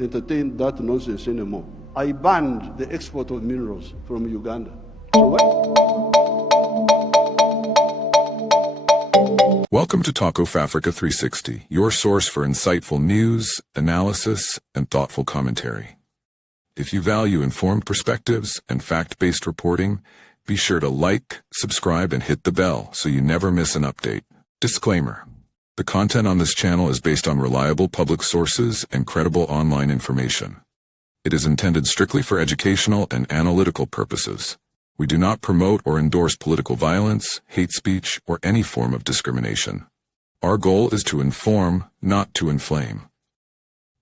entertain that nonsense anymore. I banned the export of minerals from Uganda. So Welcome to Talk of Africa 360, your source for insightful news, analysis, and thoughtful commentary. If you value informed perspectives and fact-based reporting, be sure to like, subscribe, and hit the bell so you never miss an update. Disclaimer: the content on this channel is based on reliable public sources and credible online information. It is intended strictly for educational and analytical purposes. We do not promote or endorse political violence, hate speech, or any form of discrimination. Our goal is to inform, not to inflame.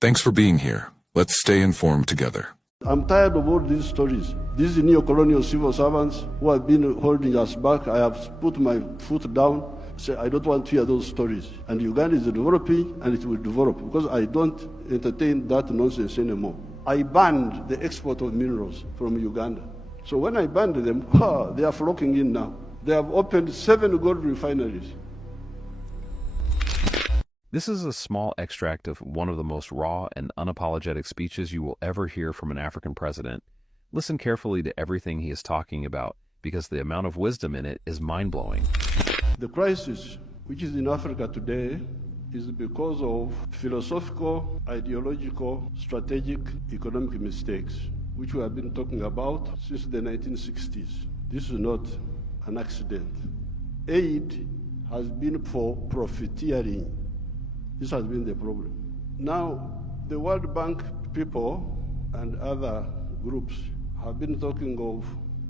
Thanks for being here. Let's stay informed together. I'm tired of all these stories. These neo-colonial civil servants who have been holding us back. I have put my foot down. Say, I don't want to hear those stories. And Uganda is developing, and it will develop, because I don't entertain that nonsense anymore. I banned the export of minerals from Uganda. So when I banned them, they are flocking in now. They have opened 7 gold refineries. This is a small extract of one of the most raw and unapologetic speeches you will ever hear from an African president. Listen carefully to everything he is talking about, because the amount of wisdom in it is mind-blowing. The crisis which is in Africa today is because of philosophical, ideological, strategic, economic mistakes, which we have been talking about since the 1960s. This is not an accident. Aid has been for profiteering. This has been the problem. Now, the World Bank people and other groups have been talking of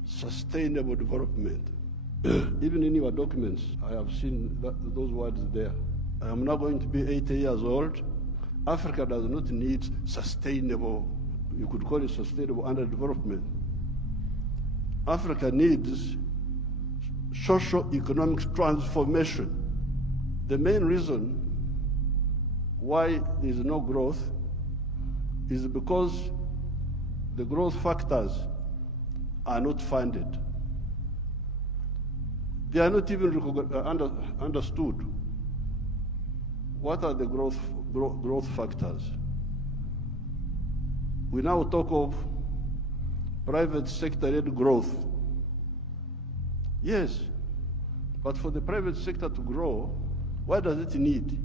sustainable development. Even in your documents, I have seen those words there. I am now going to be 80 years old. Africa does not need sustainable, you could call it sustainable underdevelopment. Africa needs socio-economic transformation. The main reason why there is no growth is because the growth factors are not funded. They are not even understood. What are the growth factors? We now talk of private sector-led growth. Yes, but for the private sector to grow, what does it need?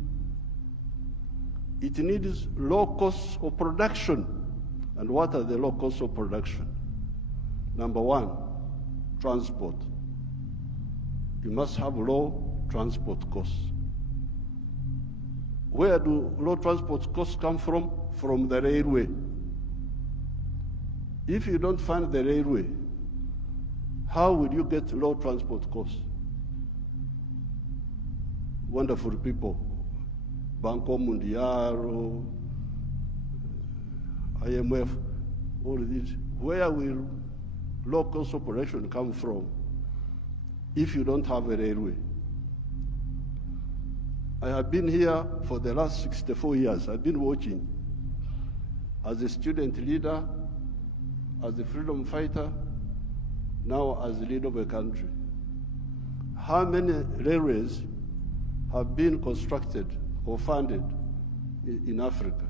It needs low costs of production. And what are the low costs of production? Number one, transport. You must have low transport costs. Where do low transport costs come from? From the railway. If you don't fund the railway, how will you get low transport costs? Wonderful people. Banco Mundial, IMF, all of these. Where will low cost operation come from if you don't have a railway? I have been here for the last 64 years. I've been watching as a student leader, as a freedom fighter, now as the leader of a country. How many railways have been constructed or funded in Africa?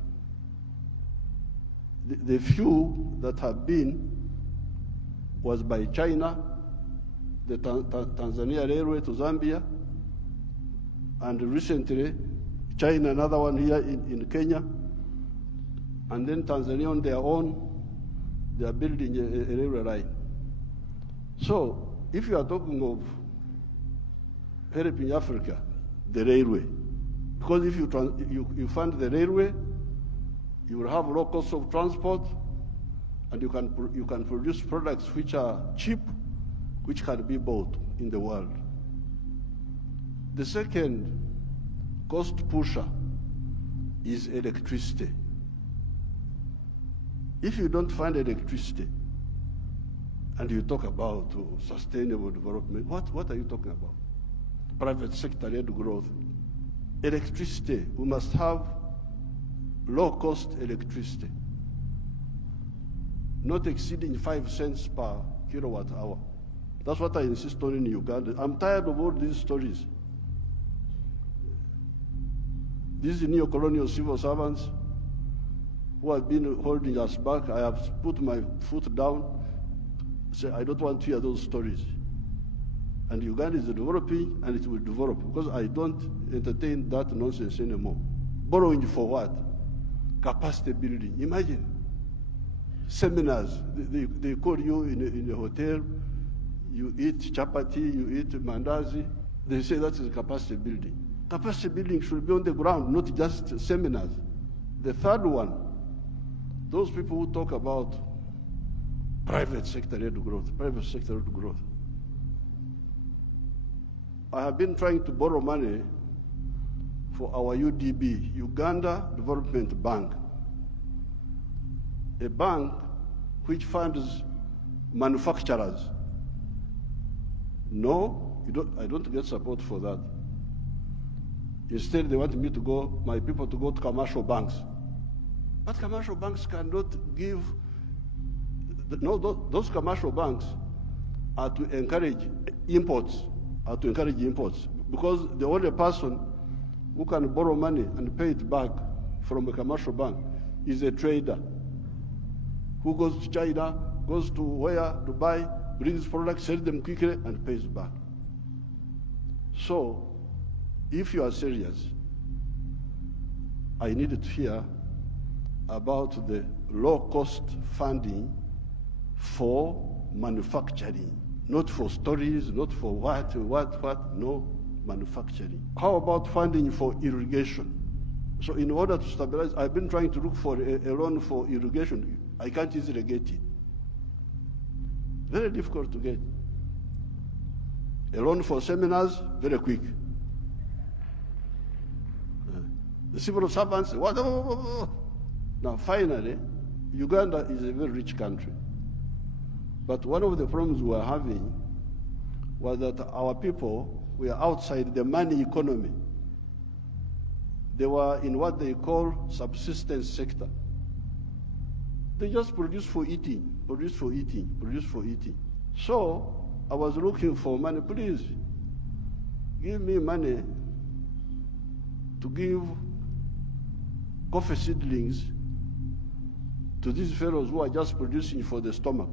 The few that have been was by China, the Tanzania Railway to Zambia, and recently China, another one here in Kenya, and then Tanzania on their own, they are building a railway line. So if you are talking of helping Africa, the railway, because if you fund the railway, you will have low cost of transport, and you can produce products which are cheap, which can be bought in the world. The second cost pusher is electricity. If you don't fund electricity, and you talk about sustainable development, what are you talking about? Private sector-led growth. Electricity, we must have low-cost electricity, not exceeding 5 cents per kilowatt hour. That's what I insist on in Uganda. I'm tired of all these stories. These neo-colonial civil servants who have been holding us back. I have put my foot down, say, I don't want to hear those stories. And Uganda is developing, and it will develop, because I don't entertain that nonsense anymore. Borrowing for what? Capacity building. Imagine seminars. They call you in a hotel, you eat chapati, you eat mandazi. They say that is capacity building. Capacity building should be on the ground, not just seminars. The third one, those people who talk about private sector-led growth, private sector-led growth. I have been trying to borrow money for our UDB, Uganda Development Bank, a bank which funds manufacturers. No, I don't get support for that. Instead, they want me to go, my people to go to commercial banks. But commercial banks cannot give, those commercial banks are to encourage imports, because the only person who can borrow money and pay it back from a commercial bank is a trader who goes to China, goes to where, Dubai, brings products, sells them quickly, and pays back. So, if you are serious, I needed to hear about the low-cost funding for manufacturing, not for stories, not for what, no, manufacturing. How about funding for irrigation? So in order to stabilize, I've been trying to look for a loan for irrigation. I can't easily get it. Very difficult to get. A loan for seminars, very quick. The civil servants, what? Now finally, Uganda is a very rich country. But one of the problems we were having was that our people were outside the money economy. They were in what they call subsistence sector. They just produce for eating, produce for eating, produce for eating. So I was looking for money. Please, give me money to give coffee seedlings to these fellows who are just producing for the stomach,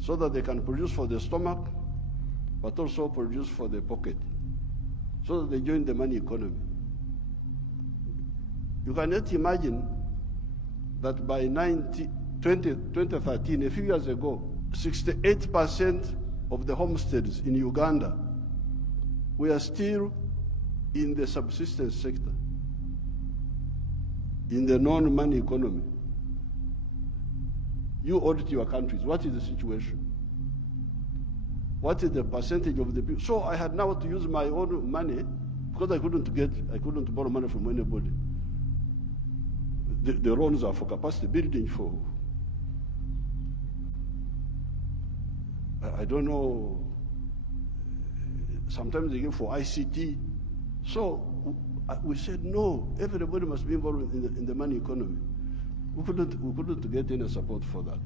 so that they can produce for the stomach, but also produce for the pocket, so that they join the money economy. You cannot imagine that by 2013, a few years ago, 68% of the homesteads in Uganda were still in the subsistence sector, in the non-money economy. You audit your countries. What is the situation? What is the percentage of the people? So I had now to use my own money, because I couldn't borrow money from anybody. The loans are for capacity building, for, I don't know, sometimes they give for ICT. So we said, no, everybody must be involved in the money economy. We couldn't get any support for that.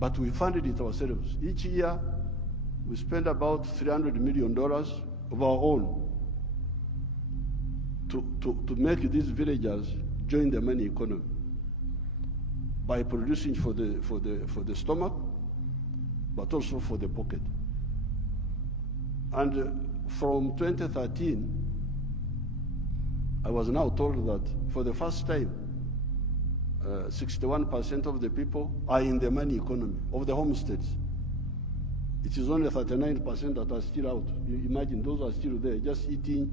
But we funded it ourselves. Each year, we spend about $300 million of our own to make these villagers join the money economy by producing for the stomach, but also for the pocket. And from 2013, I was now told that for the first time, 61% of the people are in the money economy of the homesteads. It is only 39% that are still out. You imagine those are still there, just eating,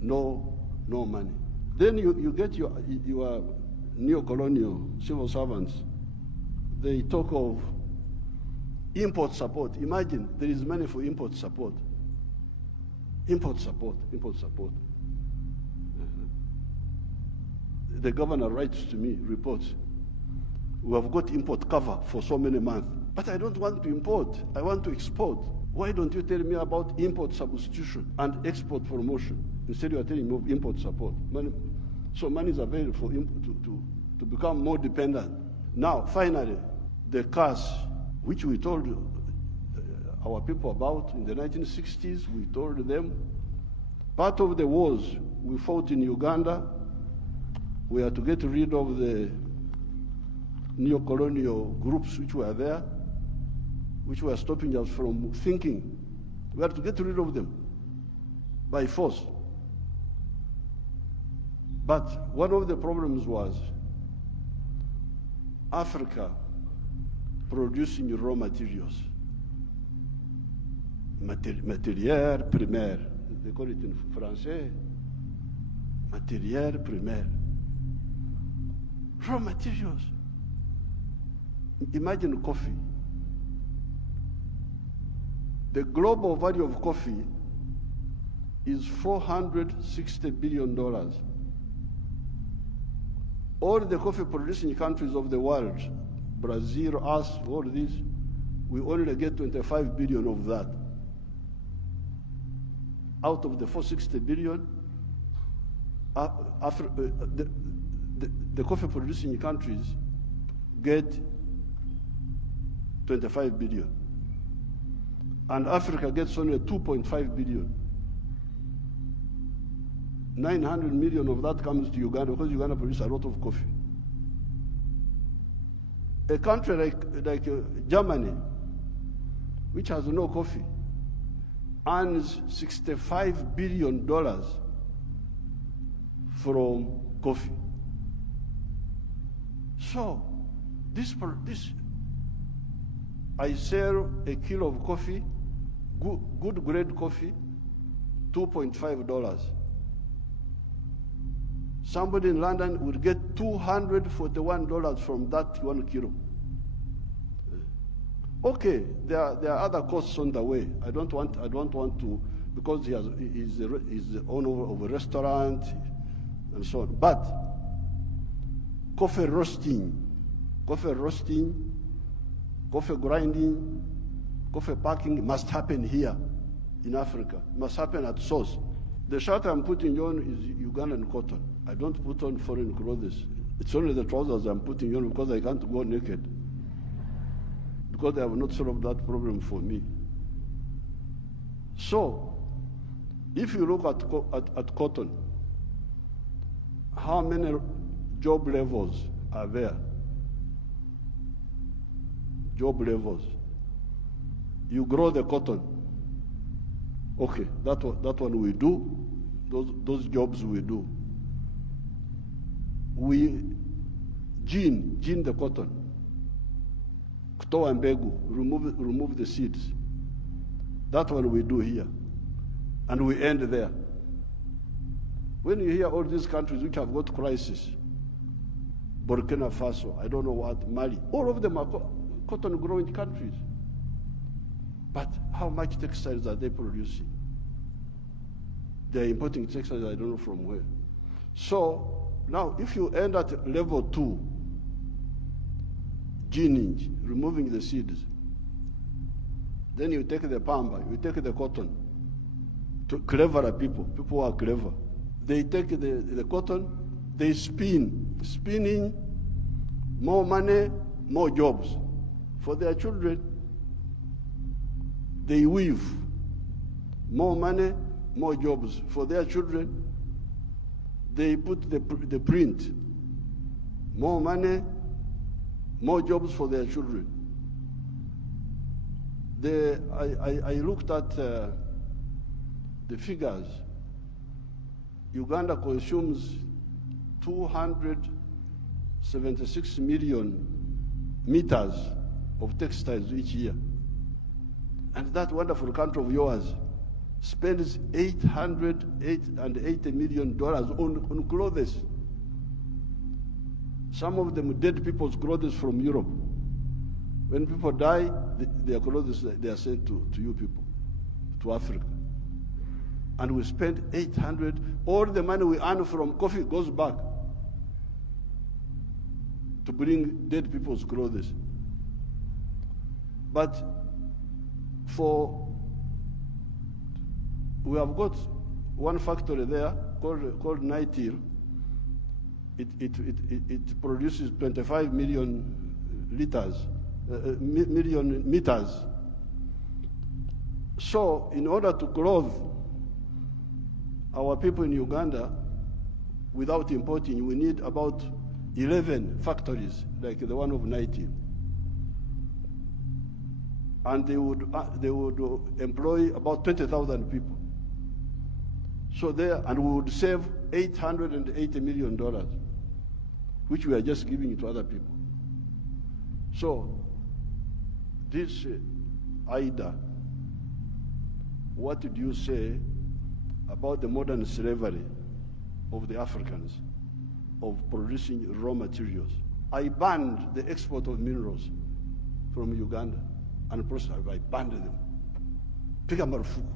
no money. Then you get your neo-colonial civil servants. They talk of import support. Imagine there is money for import support. Import support. The governor writes to me, reports, we have got import cover for so many months. But I don't want to import, I want to export. Why don't you tell me about import substitution and export promotion? Instead you are telling me of import support. So money is available for to become more dependent. Now, finally, the curse, which we told our people about in the 1960s, we told them, part of the wars we fought in Uganda We are to get rid of the neo-colonial groups which were there, which were stopping us from thinking. We are to get rid of them by force. But one of the problems was Africa producing raw materials, matière primaire, they call it in Français, matière primaire, raw materials. Imagine coffee. The global value of coffee is $460 billion. All the coffee producing countries of the world, Brazil, us, all this, we only get 25 billion of that. Out of the 460 billion, the coffee producing countries get 25 billion. And Africa gets only 2.5 billion. 900 million of that comes to Uganda because Uganda produces a lot of coffee. A country like Germany, which has no coffee, earns $65 billion from coffee. So, I sell a kilo of coffee, good grade coffee, $2.5. Somebody in London will get $241 from that 1 kilo. Okay, there are other costs on the way. I don't want to, because he's the owner of a restaurant and so on. But coffee roasting, coffee grinding, coffee packing must happen here in Africa. Must happen at source. The shirt I'm putting on is Ugandan cotton. I don't put on foreign clothes. It's only the trousers I'm putting on because I can't go naked. Because they have not solved that problem for me. So, if you look at cotton, how many job levels are there? Job levels. You grow the cotton. Okay, that one we do. Those jobs we do. We gene the cotton. Kutoa mbegu, remove the seeds. That one we do here. And we end there. When you hear all these countries which have got crisis, Burkina Faso, I don't know what, Mali, all of them are cotton growing countries. But how much textiles are they producing? They're importing textiles, I don't know from where. So now if you end at level 2, gening, removing the seeds, then you take the pamba, you take the cotton, to cleverer people who are clever. They take the cotton, they spinning, more money, more jobs for their children. They weave, more money, more jobs for their children. They put the print, more money, more jobs for their children. I looked at the figures. Uganda consumes 276 million meters of textiles each year. And that wonderful country of yours spends $880 million on clothes. Some of them dead people's clothes from Europe. When people die, their clothes, they are sent to you people, to Africa. And we spend 800, all the money we earn from coffee goes back to bring dead people's clothes. But we have got one factory there called Nitil. It produces 25 million meters. So in order to clothe our people in Uganda, without importing, we need about 11 factories, like the one of 90. And they would employ about 20,000 people. So there, and we would save $880 million, which we are just giving to other people. So this IDA, what did you say about the modern slavery of the Africans, of producing raw materials? I banned the export of minerals from Uganda and process. I banned them. Piga marufuku.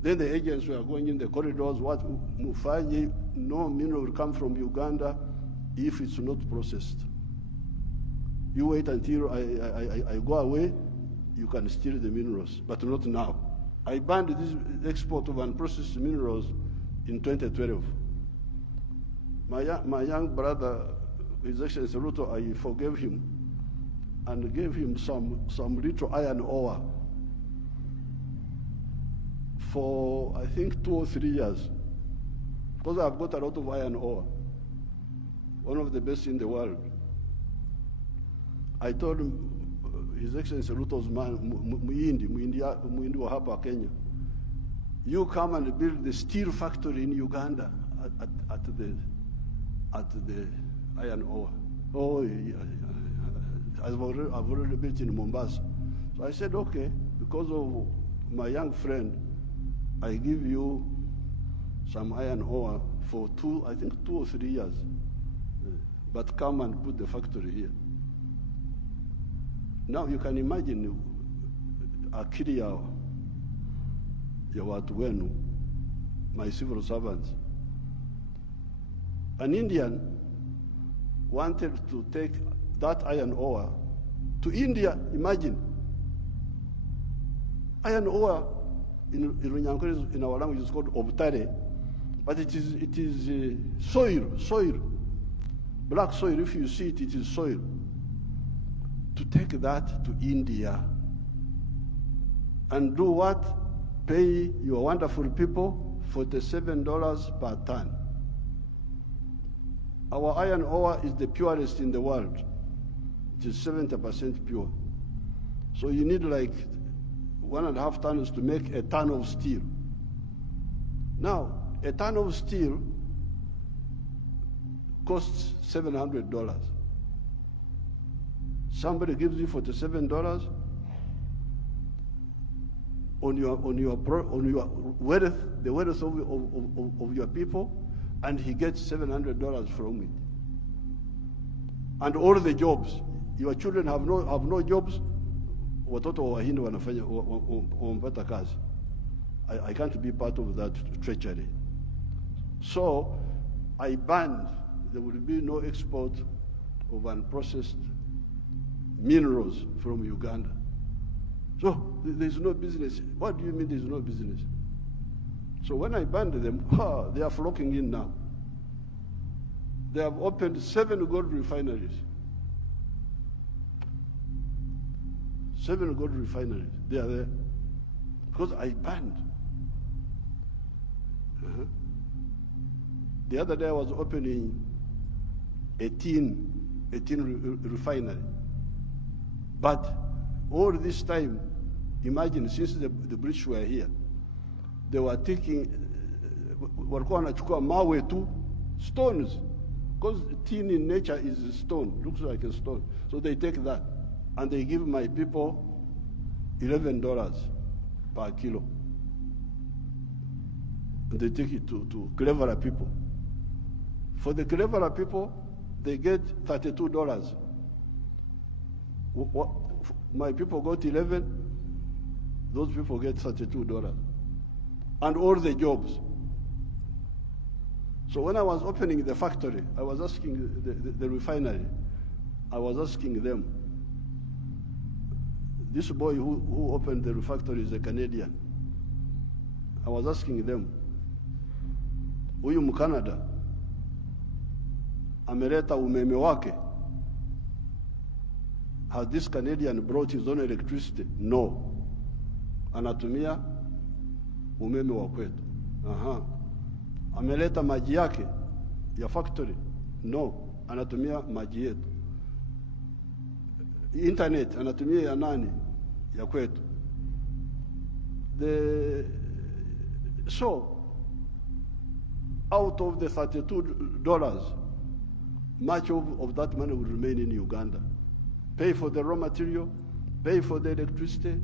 Then the agents were going in the corridors, what Mufanyi, no mineral will come from Uganda if it's not processed. You wait until I go away, you can steal the minerals, but not now. I banned this export of unprocessed minerals in 2012. My young brother, His Excellency Ruto, I forgave him and gave him some little iron ore for, I think, 2 or 3 years, because I've got a lot of iron ore, one of the best in the world. I told him, His Excellency Ruto's man, Muhindi wa hapa Kenya, you come and build the steel factory in Uganda at the iron ore. Oh, yeah, I've already built in Mombasa. So I said, okay, because of my young friend, I give you some iron ore for 2 or 3 years, but come and put the factory here. Now you can imagine akili ya watu wenu, my civil servants. An Indian wanted to take that iron ore to India, imagine. Iron ore in Runyankore, in our language, is called obtare, but it is soil, black soil. If you see it, it is soil. To take that to India and do what? Pay your wonderful people $47 per ton. Our iron ore is the purest in the world. It is 70% pure. So you need like 1.5 tons to make a ton of steel. Now, a ton of steel costs $700. Somebody gives you $47 on your wealth, the wealth of your people, and he gets $700 from it. And all the jobs, your children have no jobs. Watoto wa Wahindi wanafanya wampata kazi. I can't be part of that treachery. So I banned, there will be no export of unprocessed minerals from Uganda. So there's no business. What do you mean there's no business? So when I banned them, they are flocking in now. They have opened 7 gold refineries. 7 gold refineries, they are there. Because I banned. The other day I was opening a tin refinery. But all this time, imagine, since the British were here, they were taking, walikuwa wanachukua mawe tu, stones, because tin in nature is a stone, looks like a stone. So they take that, and they give my people $11 per kilo. And they take it to cleverer people. For the cleverer people, they get $32. My people got 11, those people get $32. And all the jobs. So when I was opening the factory, I was asking the refinery, I was asking them, this boy who opened the factory is a Canadian. I was asking them, huyu Mkanada ameleta umeme wake? Has this Canadian brought his own electricity? No. Anatumia umeme wa kwetu. ameleta maji yake ya factory? No, anatumia maji yetu. Internet anatumia ya nani? Ya kwetu. So, out of the $32, much of that money will remain in Uganda. Pay for the raw material, pay for the electricity,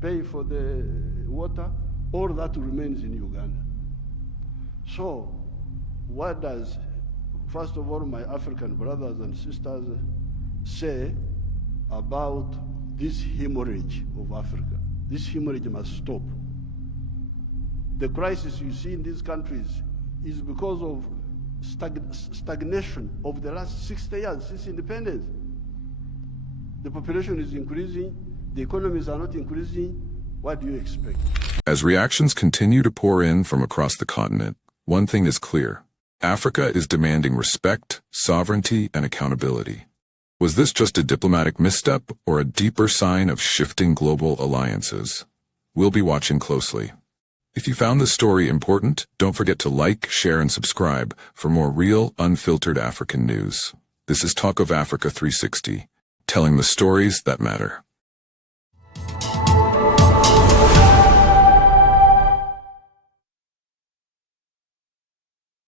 pay for the water, all that remains in Uganda. So, what does, first of all, my African brothers and sisters say about this hemorrhage of Africa? This hemorrhage must stop. The crisis you see in these countries is because of stagnation of the last 60 years since independence. The population is increasing, the economies are not increasing. What do you expect? As reactions continue to pour in from across the continent, one thing is clear. Africa is demanding respect, sovereignty, and accountability. Was this just a diplomatic misstep or a deeper sign of shifting global alliances? We'll be watching closely. If you found this story important, don't forget to like, share, and subscribe for more real, unfiltered African news. This is Talk of Africa 360, telling the stories that matter.